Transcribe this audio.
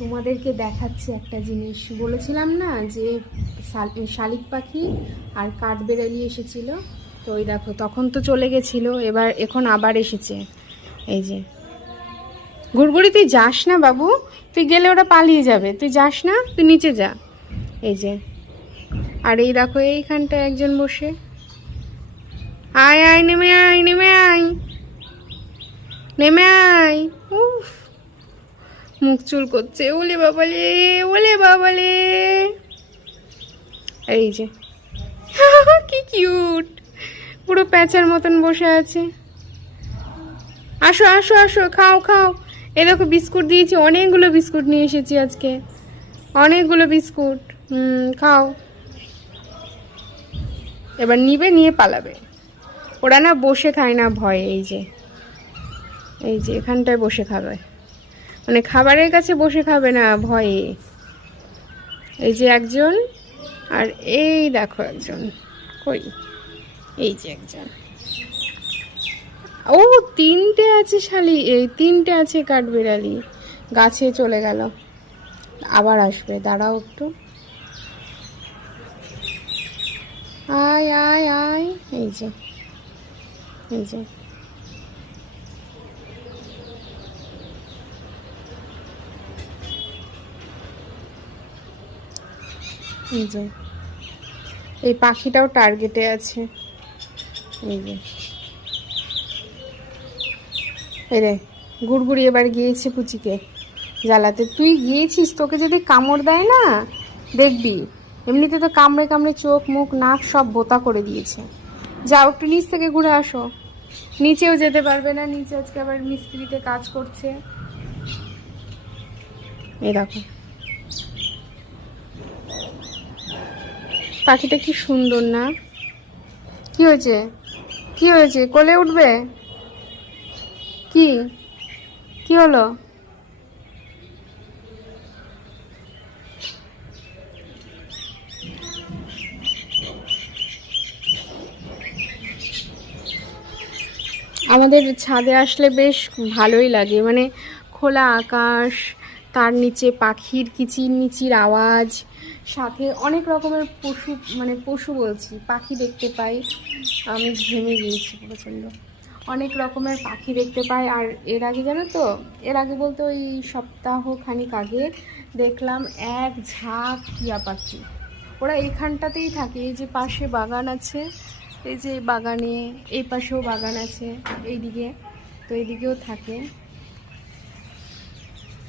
তোমাদেরকে দেখাচ্ছি একটা জিনিস। বলেছিলাম না যে শালিক পাখি আর কাঠবেড়ালি এসেছিল, তো ওই দেখো তখন তো চলে গেছিল, এখন আবার এসেছে। এই যে ঘুরঘুরি, তুই যাস না বাবু, তুই গেলে ওরা পালিয়ে যাবে, তুই যাস না, তুই নিচে যা। এই যে, আর এই দেখো এইখানটায় একজন বসে। আয় আয়, নেমে আয়, নেমে আয়, নেমে আয়। উফ, মুখ চুল করছে, ওলে বাবালে, ওলে বাবালে। এই যে কি কিউট, পুরো প্যাঁচার মতন বসে আছে। আসো আসো আসো, খাও খাও। এই দেখো বিস্কুট দিয়েছি, অনেকগুলো বিস্কুট নিয়ে এসেছি আজকে, অনেকগুলো বিস্কুট। খাও। এবার নিবে, নিয়ে পালাবে। ওরা না বসে খায় না ভয়ে। এই যে, এই যে এখানটায় বসে খাবে, মানে খাবারের কাছে বসে খাবে না ভয়ে। এই যে একজন, আর এই দেখো একজন। কই, এই যে একজন। ও, তিনটে আছে এই তিনটে আছে কাঠবিড়ালি। গাছে চলে গেল, আবার আসবে, দাঁড়াও একটু। আয় আয় আয়। এই যে, এই যে, এই যে, এই পাখিটাও টার্গেটে আছে। এই যে, এই রে গুড়গুড়ি এবার গিয়েছে পুচিকে জ্বালাতে। তুই গিয়েছিস, তোকে যদি কামড় দেয় না দেখবি। এমনিতে তো কামড়ে কামড়ে চোখ মুখ নাক সব বোতা করে দিয়েছে। যাও একটু নিচ থেকে ঘুরে আসো। নিচেও যেতে পারবে না, নিচে আজকে আবার মিস্ত্রিতে কাজ করছে। এই দেখো পাখিটা কি সুন্দর না? কি হয়েছে, কি হয়েছে, কোলে উঠবে? কি কি হলো? আমাদের ছাদে আসলে বেশ ভালোই লাগে, মানে খোলা আকাশ, তার নিচে পাখির কিচিরমিচির আওয়াজ, সাথে অনেক রকমের পশু, মানে পশু বলছি, পাখি দেখতে পাই। আমি ঘেমে গিয়েছি প্রচণ্ড। অনেক রকমের পাখি দেখতে পাই। আর এর আগে জানো তো, এর আগে বলতে ওই সপ্তাহ খানিক আগে দেখলাম এক ঝাঁক টিয়া পাখি। ওরা এখানটাতেই থাকে, এই যে পাশে বাগান আছে, এই যে বাগানে, এই পাশেও বাগান আছে এইদিকে, তো এইদিকেও থাকে।